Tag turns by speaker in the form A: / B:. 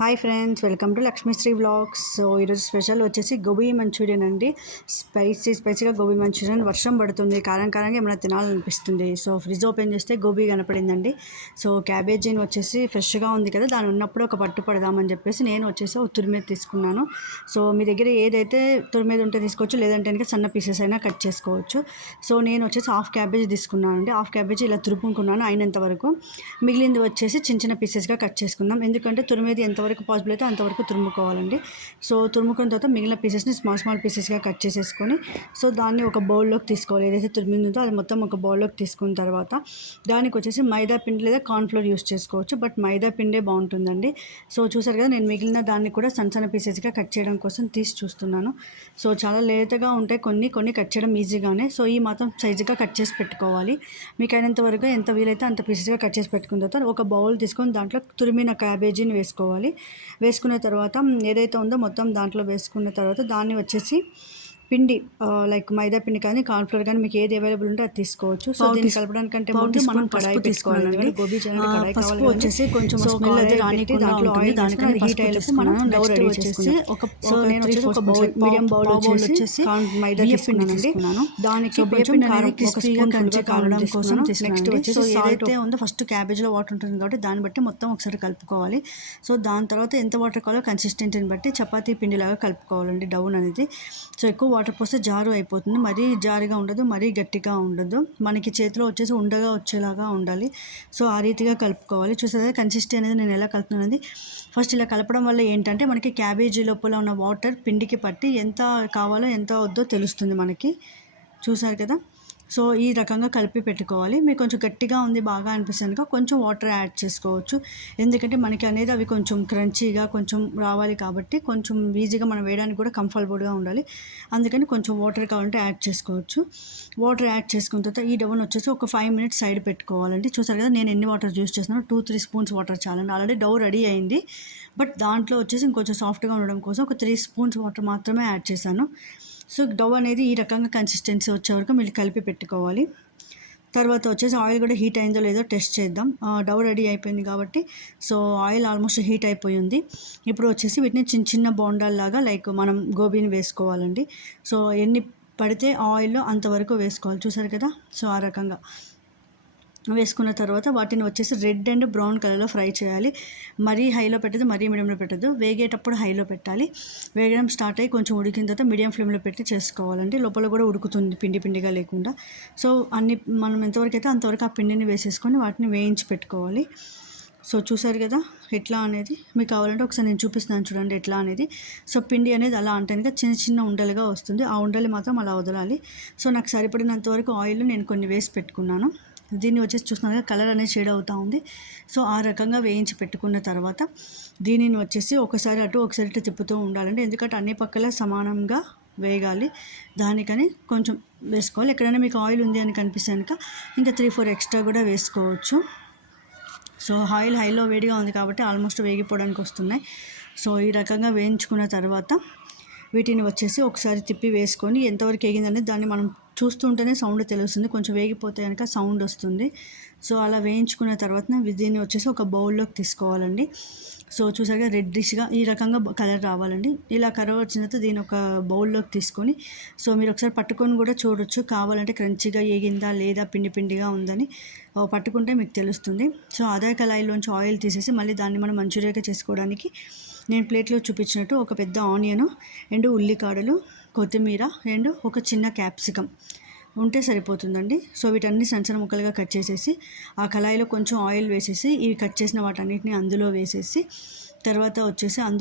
A: Hi friends welcome to Lakshmisri vlogs so ఈరోజు special వచ్చేసి gobi Manchurian అండి. స్పైసీ స్పైసీగా గోబీ మంచూరియన్. వర్షం పడుతుంది కారం కారంగా ఏమైనా తినాలనిపిస్తుంది. సో ఫ్రిడ్జ్ ఓపెన్ చేస్తే గోబీ కనపడిందండి. సో క్యాబేజీని వచ్చేసి ఫ్రెష్గా ఉంది కదా దాని ఉన్నప్పుడు ఒక పట్టు పడదామని చెప్పేసి నేను వచ్చేసి ఒక తురిమేద తీసుకున్నాను. సో మీ దగ్గర ఏదైతే తురిమేద ఉంటే తీసుకోవచ్చు లేదంటే కనుక సన్న పీసెస్ అయినా కట్ చేసుకోవచ్చు. సో నేను వచ్చేసి హాఫ్ క్యాబేజీ తీసుకున్నాను అండి. హాఫ్ క్యాబేజీ ఇలా తురుపుకున్నాను అయినంత వరకు. మిగిలింది వచ్చేసి చిన్న చిన్న పీసెస్గా కట్ చేసుకుందాం. ఎందుకంటే తురిమేది ఎంతవరకు పాసిబుల్ అయితే అంతవరకు తురుముకోవాలండి. సో తురుముకున్న తర్వాత మిగిలిన పీసెస్ని స్మాల్ స్మాల్ పీసెస్గా కట్ చేసేసుకొని సో దాన్ని ఒక బౌల్లోకి తీసుకోవాలి. ఏదైతే తురిమిందో అది మొత్తం ఒక బౌల్లోకి తీసుకున్న తర్వాత దానికి వచ్చేసి మైదా పిండి లేదా కార్న్ఫ్లోర్ యూస్ చేసుకోవచ్చు. బట్ మైదా పిండే బాగుంటుందండి. సో చూసారు కదా నేను మిగిలిన దాన్ని కూడా సన్న సన్న పీసెస్గా కట్ చేయడం కోసం తీసి చూస్తున్నాను. సో చాలా లేతగా ఉంటాయి. కొన్ని కొన్ని కట్ చేయడం ఈజీగానే సో ఈ మాత్రం సైజుగా కట్ చేసి పెట్టుకోవాలి. మీకు అయినంత వరకు ఎంత వీలైతే అంత పీసెస్గా కట్ చేసి పెట్టుకున్న తర్వాత ఒక బౌల్ తీసుకొని దాంట్లో తురిమిన క్యాబేజీని వేసుకోవాలి. వేసుకున్న తర్వాత ఏదైతే ఉందో మొత్తం దాంట్లో వేసుకున్న తర్వాత దాన్ని వచ్చేసి పిండి లైక్ మైదా పిండి కానీ కార్న్ఫ్లోర్ కానీ మీకు ఏది అవైలబుల్ ఉంటే అది తీసుకోవచ్చు. సో దీన్ని కలపడానికంటే ముందు మనం కడాయి తీసుకోవాలండి గోబీ కడాయి కావాలి వచ్చేసి కొంచెం స్మెల్ అది రానికుండా దాంట్లో ఆయిల్ దానికి హీట్ అయ్యేలోపు మనం డౌ రెడీ చేసేసి ఒక సో నేను వచ్చేసి ఒక బౌల్ మీడియం బౌల్ వచ్చేసి మైదా తీసుకున్నాను. దానికి కొంచెం కారం క్రిస్పీగా కంచి కావడం కోసం నెక్స్ట్ వచ్చేసి ఏదైతే ఉందో ఫస్ట్ క్యాబేజ్లో వాటర్ ఉంటుంది కాబట్టి దాన్ని బట్టి మొత్తం ఒకసారి కలుపుకోవాలి. సో దాని తర్వాత ఎంత వాటర్ కావాలో కన్సిస్టెన్సీని బట్టి చపాతీ పిండిలాగా కలుపుకోవాలండి. డౌన్ అనేది సో ఎక్కువ వాటర్ పోస్తే జారు అయిపోతుంది. మరీ జారుగా ఉండదు మరీ గట్టిగా ఉండదు. మనకి చేతిలో వచ్చేసి ఉండగా వచ్చేలాగా ఉండాలి. సో ఆ రీతిగా కలుపుకోవాలి. చూసారా? కన్సిస్టెంట్ అనేది నేను ఎలా కలుపుతున్నాను ఫస్ట్ ఇలా కలపడం వల్ల ఏంటంటే మనకి క్యాబేజీ లోపల ఉన్న వాటర్ పిండికి పట్టి ఎంత కావాలో ఎంత వద్దో తెలుస్తుంది మనకి. చూసారు కదా? సో ఈ రకంగా కలిపి పెట్టుకోవాలి. మీకు కొంచెం గట్టిగా ఉంది బాగా అనిపిస్తుంది కొంచెం వాటర్ యాడ్ చేసుకోవచ్చు. ఎందుకంటే మనకి అనేది అవి కొంచెం క్రంచీగా కొంచెం రావాలి కాబట్టి కొంచెం ఈజీగా మనం వేయడానికి కూడా కంఫర్టబుల్గా ఉండాలి. అందుకని కొంచెం వాటర్ కావాలంటే యాడ్ చేసుకోవచ్చు. వాటర్ యాడ్ చేసుకున్న తర్వాత ఈ డబ్బును వచ్చేసి ఒక ఫైవ్ మినిట్స్ సైడ్ పెట్టుకోవాలండి. చూసారు కదా నేను ఎన్ని వాటర్ యూస్ చేస్తున్నాను టూ త్రీ స్పూన్స్ వాటర్ చాలండి. ఆల్రెడీ డౌ రెడీ అయింది. బట్ దాంట్లో వచ్చేసి ఇంకొంచెం సాఫ్ట్గా ఉండడం కోసం ఒక త్రీ స్పూన్స్ వాటర్ మాత్రమే యాడ్ చేశాను. సో డవ్ అనేది ఈ రకంగా కన్సిస్టెన్సీ వచ్చే వరకు మీరు కలిపి పెట్టుకోవాలి. తర్వాత వచ్చేసి ఆయిల్ కూడా హీట్ అయిందో లేదో టెస్ట్ చేద్దాం. డవ్ రెడీ అయిపోయింది కాబట్టి సో ఆయిల్ ఆల్మోస్ట్ హీట్ అయిపోయింది. ఇప్పుడు వచ్చేసి వీటిని చిన్న చిన్న బోండాల్లాగా లైక్ మనం గోబీని వేసుకోవాలండి. సో ఎన్ని పడితే ఆయిల్లో అంతవరకు వేసుకోవాలి. చూసారు కదా? సో ఆ రకంగా. వేసుకున్న తర్వాత వాటిని వచ్చేసి రెడ్ అండ్ బ్రౌన్ కలర్లో ఫ్రై చేయాలి. మరీ హైలో పెట్టదు మరీ మీడియంలో పెట్టదు. వేగేటప్పుడు హైలో పెట్టాలి. వేగడం స్టార్ట్ అయ్యి కొంచెం ఉడికిన తర్వాత మీడియం ఫ్లేమ్లో పెట్టి చేసుకోవాలండి. లోపల కూడా ఉడుకుతుంది పిండి పిండిగా లేకుండా. సో అన్ని మనం ఎంతవరకు అయితే అంతవరకు ఆ పిండిని వేసేసుకొని వాటిని వేయించి పెట్టుకోవాలి. సో చూసారు కదా ఎట్లా అనేది? మీకు కావాలంటే ఒకసారి నేను చూపిస్తున్నాను చూడండి ఎట్లా అనేది. సో పిండి అనేది అలా అంటే చిన్న చిన్న ఉండలుగా వస్తుంది. ఆ ఉండలు మాత్రం అలా వదలాలి. సో నాకు సరిపడినంత వరకు ఆయిల్ నేను కొన్ని వేసి పెట్టుకున్నాను. దీన్ని వచ్చేసి చూస్తున్నారుగా కలర్ అనేది షేడ్ అవుతూ ఉంది. సో ఆ రకంగా వేయించి పెట్టుకున్న తర్వాత దీనిని వచ్చేసి ఒకసారి అటు ఒకసారి ఇటు తిప్పుతూ ఉండాలండి. ఎందుకంటే అన్ని పక్కల సమానంగా వేయాలి. దానికని కొంచెం వేసుకోవాలి. ఎక్కడైనా మీకు ఆయిల్ ఉంది అని కనిపిస్తే ఇంకా త్రీ ఫోర్ ఎక్స్ట్రా కూడా వేసుకోవచ్చు. సో ఆయిల్ హైలో వేడిగా ఉంది కాబట్టి ఆల్మోస్ట్ వేగిపోవడానికి వస్తున్నాయి. సో ఈ రకంగా వేయించుకున్న తర్వాత వీటిని వచ్చేసి ఒకసారి తిప్పి వేసుకొని ఎంతవరకు వేగిందనేది దాన్ని మనం చూస్తుంటేనే సౌండ్ తెలుస్తుంది. కొంచెం వేగిపోతే కనుక సౌండ్ వస్తుంది. సో అలా వేయించుకున్న తర్వాత దీన్ని వచ్చేసి ఒక బౌల్లోకి తీసుకోవాలండి. సో చూసారుగా రెడ్డిష్గా ఈ రకంగా కలర్ రావాలండి. ఇలా కలర్ వచ్చిన తర్వాత దీని ఒక బౌల్లోకి తీసుకొని సో మీరు ఒకసారి పట్టుకొని కూడా చూడొచ్చు. కావాలంటే క్రంచిగా ఏగిందా లేదా పిండి పిండిగా ఉందని పట్టుకుంటే మీకు తెలుస్తుంది. సో అదే కళాయిలోంచి ఆయిల్ తీసేసి మళ్ళీ దాన్ని మనం మంచూరియాగా చేసుకోవడానికి నేను ప్లేట్లో చూపించినట్టు ఒక పెద్ద ఆనియను అండ్ ఉల్లికాడలు కొత్తిమీర అండ్ ఒక చిన్న క్యాప్సికమ్ ఉంటే సరిపోతుందండి. సో వీటన్ని సన్న సన్న ముక్కలుగా కట్ చేసేసి ఆ కళాయిలో కొంచెం ఆయిల్ వేసేసి ఇవి కట్ చేసిన వాటన్నిటిని అందులో వేసేసి తర్వాత వచ్చేసి అందులో